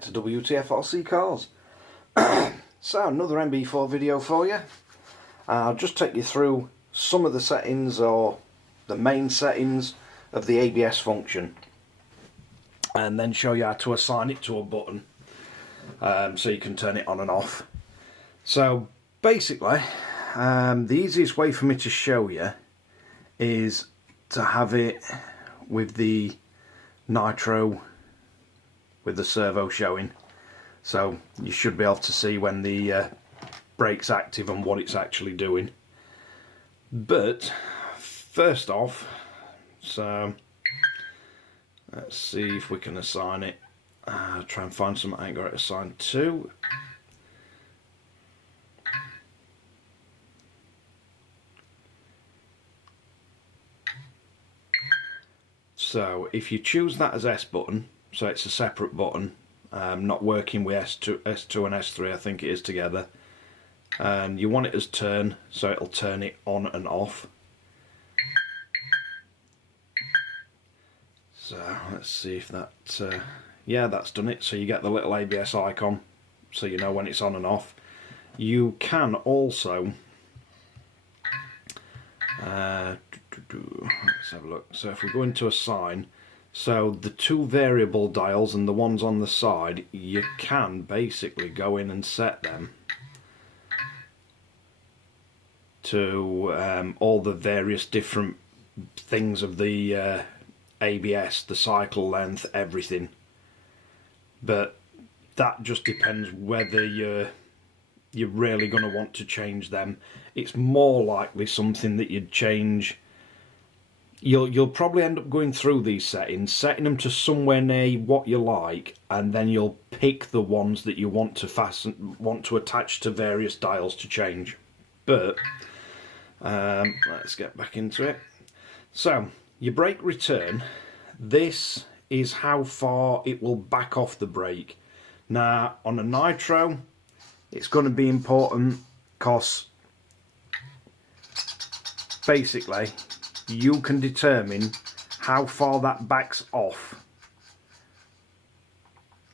back to Wtf Rc Cars. So another nb4 video for you. I'll just take you through some of the settings, or the main settings of the ABS function, and then show you how to assign it to a button so you can turn it on and off. So basically the easiest way for me to show you is to have it with the nitro with the servo showing, so you should be able to see when the brake's active and what it's actually doing. But first off, so let's see if we can assign it. Try and find something I ain't got it assigned to. So if you choose that as S button, so it's a separate button, not working with S2 and S3, I think it is together, and you want it as turn, so it'll turn it on and off. So let's see if that, yeah, that's done it. So you get the little ABS icon, so you know when it's on and off. You can also, let's have a look. So if we go into assign, so the two variable dials and the ones on the side, you can basically go in and set them to all the various different things of the ABS, the cycle length, everything. But that just depends whether you're really going to want to change them. It's more likely something that you'd change. You'll probably end up going through these settings, setting them to somewhere near what you like, and then you'll pick the ones that you want to attach to various dials to change. But let's get back into it. So your brake return, this is how far it will back off the brake. Now on a nitro, it's going to be important because basically you can determine how far that backs off.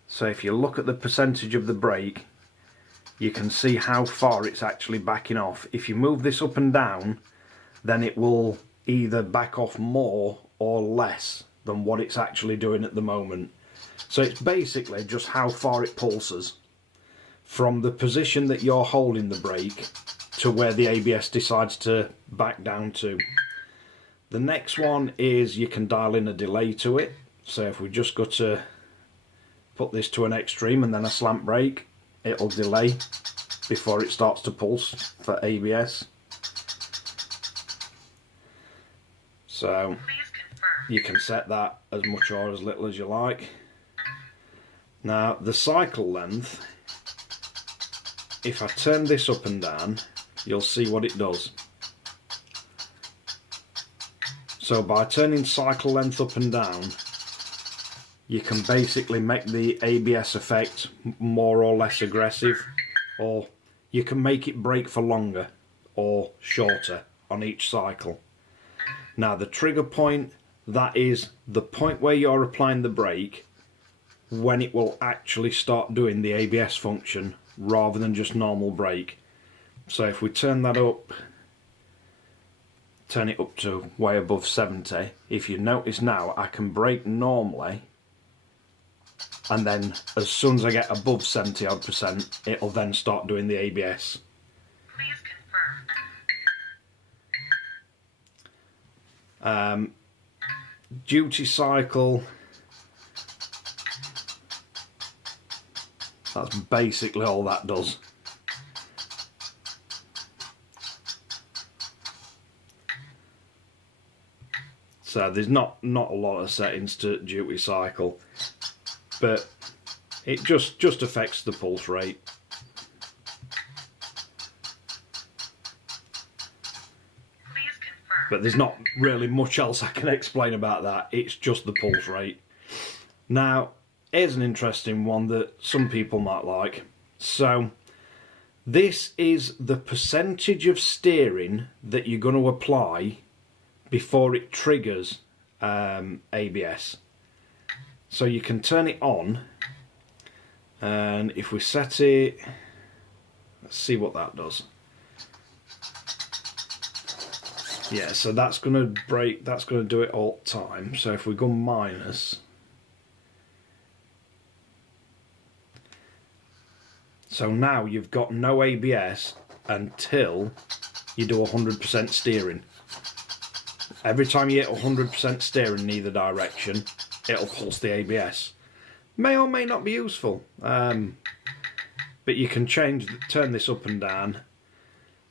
So if you look at the percentage of the brake, you can see how far it's actually backing off. If you move this up and down, then it will either back off more or less than what it's actually doing at the moment. So it's basically just how far it pulses from the position that you're holding the brake to where the ABS decides to back down to. The next one is you can dial in a delay to it. So if we just go to put this to an extreme and then a slant brake, it'll delay before it starts to pulse for ABS. So you can set that as much or as little as you like. Now the cycle length, if I turn this up and down, you'll see what it does. So by turning cycle length up and down, you can basically make the ABS effect more or less aggressive, or you can make it brake for longer or shorter on each cycle. Now the trigger point, that is the point where you're applying the brake when it will actually start doing the ABS function rather than just normal brake. So if we turn that up, turn it up to way above 70, if you notice now I can brake normally, and then as soon as I get above 70 odd percent, it'll then start doing the ABS. Please confirm. Duty cycle, that's basically all that does. So there's not a lot of settings to duty cycle, but it just affects the pulse rate. Please confirm. But there's not really much else I can explain about that. It's just the pulse rate. Now here's an interesting one that some people might like. So this is the percentage of steering that you're going to apply before it triggers ABS. So you can turn it on and if we set it, let's see what that does. Yeah, so that's going to break, that's going to do it all the time. So if we go minus, so now you've got no ABS until you do 100% steering. Every time you hit 100% steering in either direction, it'll pulse the ABS. May or may not be useful, but you can turn this up and down.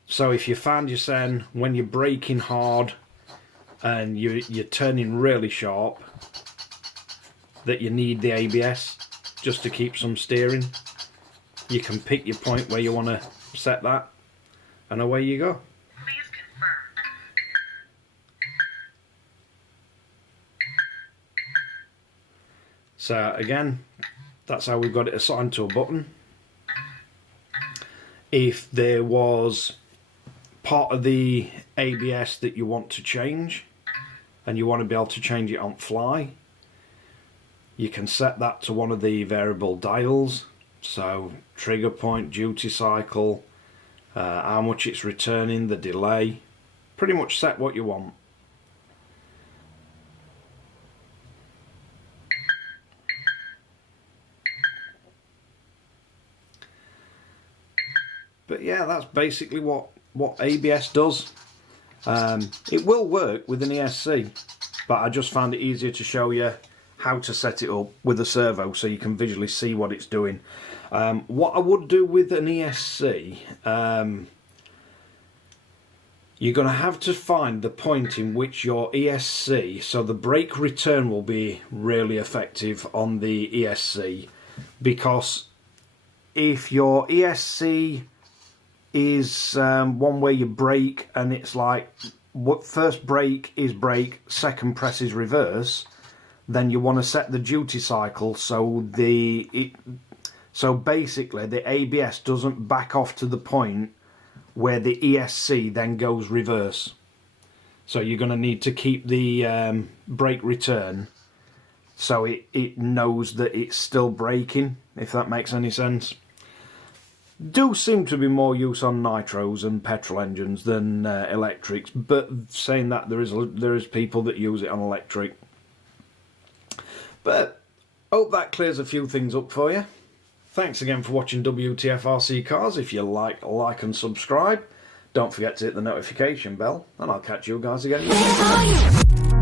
So if you find you're saying when you're braking hard and you're turning really sharp, that you need the ABS just to keep some steering, you can pick your point where you want to set that, and away you go. Please confirm. So again, that's how we've got it assigned to a button. If there was part of the ABS that you want to change and you want to be able to change it on fly, you can set that to one of the variable dials. So trigger point, duty cycle, how much it's returning, the delay, pretty much set what you want. But yeah, that's basically what ABS does. It will work with an ESC, but I just found it easier to show you how to set it up with a servo so you can visually see what it's doing. What I would do with an ESC, you're going to have to find the point in which your ESC, so the brake return will be really effective on the ESC, because if your ESC is one where you brake and it's like first brake is brake, second press is reverse, then you want to set the duty cycle so so basically the ABS doesn't back off to the point where the ESC then goes reverse. So you're going to need to keep the brake return so it knows that it's still braking, if that makes any sense. Do seem to be more use on nitros and petrol engines than electrics, but saying that, there is people that use it on electric. But hope that clears a few things up for you. Thanks again for watching Wtf Rc Cars. If you like and subscribe. Don't forget to hit the notification bell, and I'll catch you guys again.